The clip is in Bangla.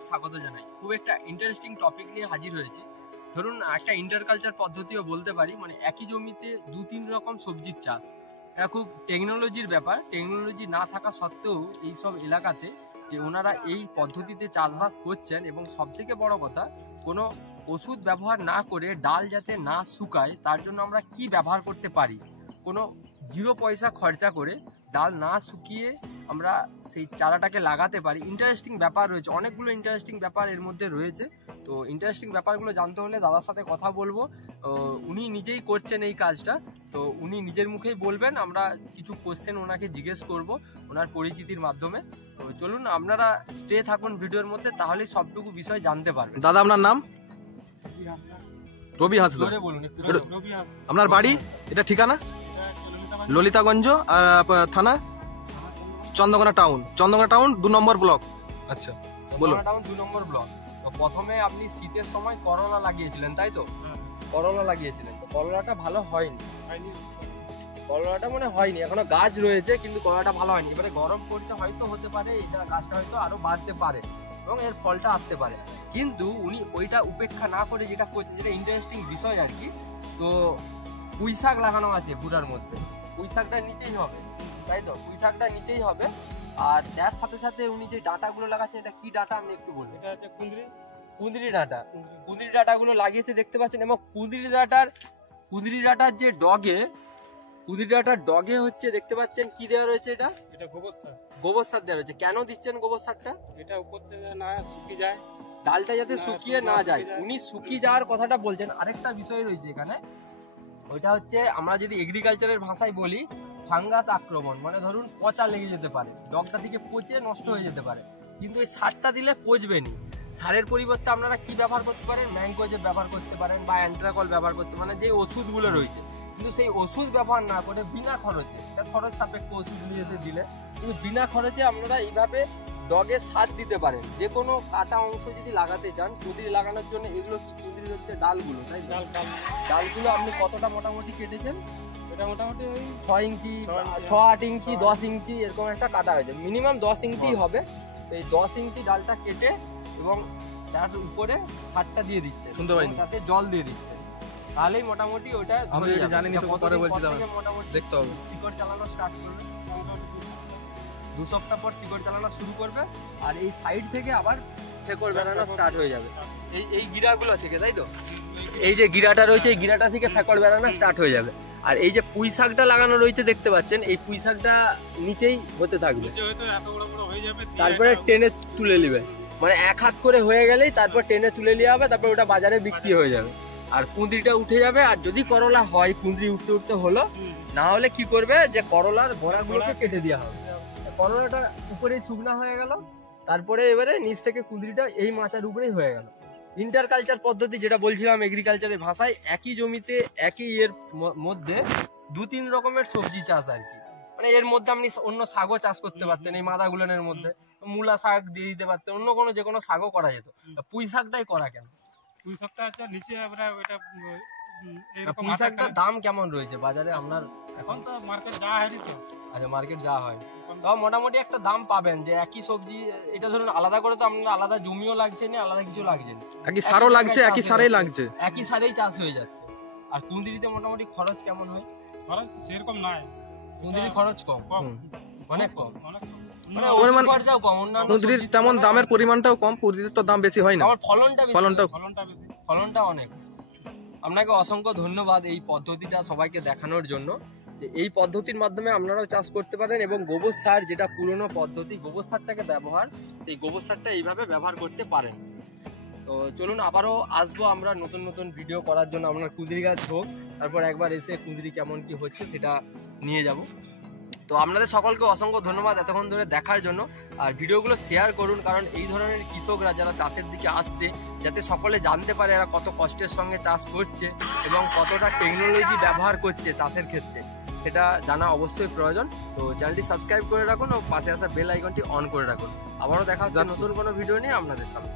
আবার স্বাগত জানাই। খুব একটা ইন্টারেস্টিং টপিক নিয়ে হাজির হয়েছি। ধরুন একটা ইন্টারকালচার পদ্ধতিও বলতে পারি, মানে একই জমিতে 2-3 রকম সবজির চাষ। এটা খুব টেকনোলজির ব্যাপার। টেকনোলজি না থাকা সত্ত্বেও এইসব এলাকাতে যে ওনারা এই পদ্ধতিতে চাষবাস করছেন, এবং সবথেকে বড় কথা, কোনো ওষুধ ব্যবহার না করে ডাল যাতে না শুকায় তার জন্য আমরা কি ব্যবহার করতে পারি, কোনো 0 পয়সা খরচা করে ডাল না শুকিয়ে আমরা সেই চারাটাকে লাগাতে পারি। ইন্টারেস্টিং ব্যাপার রয়েছে, অনেকগুলো ইন্টারেস্টিং ব্যাপার এর মধ্যে রয়েছে। তো ইন্টারেস্টিং ব্যাপারগুলো জানতে হলে দাদার সাথে কথা বলবো। উনি নিজেই করছেন এই কাজটা, তো উনি নিজের মুখেই বলবেন। আমরা কিছু কোশ্চেন ওনাকে জিজ্ঞেস করব ওনার পরিচিতির মাধ্যমে। তো চলুন আপনারা স্টে থাকুন ভিডিওর মধ্যে, তাহলে সবটুকু বিষয় জানতে পারবেন। দাদা আপনার নাম? রবি হাসদা। বলুন আপনার বাড়ি? এটা ঠিকানা? ললিতাগঞ্জ। আর থানা? চন্দ্রকোনা টাউন। চন্দ্রকোনা টাউন 2 নম্বর ব্লক। আচ্ছা বলুন। টাউন 2 নম্বর ব্লক। তো প্রথমে আপনি শীতের সময় করলা লাগিয়েছিলেন, তাই তো? করলা লাগিয়েছিলেন, তো করলাটা ভালো হয়নি। করলাটা মানে হয়নি, এখনো গাছ রয়েছে কিন্তু করলাটা ভালো হয়নি। এবারে গরম পড়ছে, হয়তো হতে পারে এটা গাছটা হয়তো আরো বাড়তে পারে এবং এর ফলটা আসতে পারে। কিন্তু উনি ওইটা উপেক্ষা না করে যেটা করছেন, যেটা ইন্টারেস্টিং বিষয় আর কি, তো পুঁই শাক লাগানো আছে পুরার মধ্যে। পুঁই শাকটা নিচেই হবে, তাই তো? পুঁই শাকটা নিচেই হবে। আর তার সাথে সাথে উনি যে ডাঁটাগুলো লাগাচ্ছেন, এটা কি ডাঁটা আপনি একটু বলুন। এটা হচ্ছে কুঁদরি ডাঁটা। কুঁদরি ডাঁটাগুলো লাগিয়েছে দেখতে পাচ্ছেন। এবং কুঁদরি ডাঁটার যে কুঁদরি ডাঁটার ডগে হচ্ছে দেখতে পাচ্ছেন কি দেওয়া রয়েছে, এটা গোবর সার দেওয়া রয়েছে। কেন দিচ্ছেন গোবর সারটা? এটা উপর থেকে না শুকিয়ে যায়, ডালটা যাতে শুকিয়ে না যায়। উনি শুকিয়ে যাওয়ার কথাটা বলছেন। আরেকটা বিষয় রয়েছে এখানে, ওইটা হচ্ছে আমরা যদি এগ্রিকালচারের ভাষায় বলি ফাঙ্গাস আক্রমণ, মানে ধরুন পচা লেগে যেতে পারে, ডগটা থেকে পচে নষ্ট হয়ে যেতে পারে। কিন্তু এই সারটা দিলে পচবেনি। সারের পরিবর্তে আপনারা কি ব্যবহার করতে পারেন? ম্যাঙ্গোজেব ব্যবহার করতে পারেন বা অ্যান্ট্রাকল ব্যবহার করতে পারেন, যে ওষুধগুলো রয়েছে। কিন্তু সেই ওষুধ ব্যবহার না করে বিনা খরচে, খরচ সাপেক্ষ ওষুধ নিয়ে দিলে, কিন্তু বিনা খরচে আপনারা এইভাবে ডগে সার দিতে পারেন। যে কোনো কাটা অংশ যদি লাগাতে চান, কুঁদরি লাগানোর জন্য, এগুলো কি কুঁদরির হচ্ছে ডালগুলো, তাই ডালগুলো আপনি কতটা মোটামুটি কেটেছেন? এটা মোটামুটি ওই 6 ইঞ্চি, 6-8 ইঞ্চি, 10 ইঞ্চি এরকম একটা কাটা হয়েছে। মিনিমাম 10 ইঞ্চি হবে। তো এই 10 ইঞ্চি ডালটা কেটে এবং তার উপরে সারটা দিয়ে দিচ্ছে, শুনতে পাইনি, সাথে জল দিয়ে দিচ্ছে। তাহলেই মোটামুটি ওটা আমি এটা জানি না, তো পরে বলছি, মোটামুটি দেখতে হবে। শিকড় চালানো স্টার্ট করবে। 2 সপ্তাহ পর শিকড় চালানো শুরু করবে। আর এই সাইড থেকে আবার ফেকড় বেরানো স্টার্ট হয়ে যাবে। এই গিরাগুলো থেকে, তাই তো? এই যে গিরাটা রয়েছে, এই গিরাটা থেকে ফেকড় বেরানো স্টার্ট হয়ে যাবে। আর এই যে পুঁই শাকটা লাগানো রয়েছে দেখতে পাচ্ছেন, এই পুঁই শাকটা নিচেই হতে থাকবে। তারপরে টেনে তুলে নিবে, মানে 1 হাত করে হয়ে গেলেই তারপর টেনে তুলে নেওয়া হবে। তারপর ওটা বাজারে বিক্রি হয়ে যাবে। আর কুঁদরিটা উঠে যাবে। আর যদি করলা হয়, কুঁদরি উঠতে উঠতে হলো, না হলে কি করবে, যে করলার গোড়াগুলোকে কেটে দেওয়া হবে। করলাটা উপরেই শুকনা হয়ে গেল, তারপরে এবারে নিচ থেকে কুঁদরিটা এই মাচার উপরেই হয়ে গেল। ইন্টারকালচার পদ্ধতি যেটা বলছিলাম এগ্রিকালচারের ভাষায়, একই জমিতে একই এর মধ্যে 2-3 রকমের সবজি চাষ আর কি। মানে এর মধ্যে আপনি অন্য শাকও চাষ করতে পারতেন, এই মাদাগুলোনের মধ্যে মূলা শাক দিয়ে দিতে পারতেন, অন্য কোনো যে কোনো শাকও করা যেত। পুঁই শাকটাই করা কেন? পুঁই শাকটা আছে নিচে, আমরা ওটা এরকম। পুঁই শাকটার দাম কেমন রয়েছে বাজারে আপনার? এখন তো মার্কেট যাওয়া হয়নি তো। আচ্ছা, মার্কেট যাওয়া হয়, তাও মোটামুটি একটা দাম পাবেন। যে একই সবজি, এটা ধরুন আলাদা করে তো আপনার আলাদা জমিও লাগছে না, আলাদা কিছু লাগছে না, একই সারও লাগছে, একই সারেই লাগছে, একই সারেই চাষ হয়ে যাচ্ছে। আর কুঁদরিতে মোটামুটি খরচ কেমন হয়? খরচ সেরকম নাই, কুঁদরি খরচ কম, অনেক কম। খরচাও কম, অন্যান্য কুঁদরির তেমন দামের পরিমাণটাও কম, কুঁদরির তো দাম বেশি হয় না, আমার ফলনটা বেশি, ফলনটা অনেক। আপনাকে অসংখ্য ধন্যবাদ এই পদ্ধতিটা সবাইকে দেখানোর জন্য, যে এই পদ্ধতির মাধ্যমে আপনারাও চাষ করতে পারেন। এবং গোবর সার, যেটা পুরনো পদ্ধতি, গোবর সারটাকে ব্যবহার, এই গোবর সারটা এইভাবে ব্যবহার করতে পারেন। তো চলুন আবারও আসবো আমরা নতুন নতুন ভিডিও করার জন্য। আপনার কুঁদরি গাছ হোক, তারপর একবার এসে কুঁদরি কেমন কি হচ্ছে সেটা নিয়ে যাব। তো আপনাদের সকলকে অসংখ্য ধন্যবাদ এতক্ষণ ধরে দেখার জন্য। আর ভিডিওগুলো শেয়ার করুন, কারণ এই ধরনের কৃষকরা যারা চাষের দিকে আসছে, যাতে সকলে জানতে পারে এরা কত কষ্টের সঙ্গে চাষ করছে এবং কতটা টেকনোলজি ব্যবহার করছে চাষের ক্ষেত্রে, সেটা জানা অবশ্যই প্রয়োজন। তো চ্যানেলটি সাবস্ক্রাইব করে রাখুন ও পাশে আসা বেল আইকনটি অন করে রাখুন। আবারও দেখা হচ্ছে নতুন কোনো ভিডিও নিয়ে আপনাদের সামনে।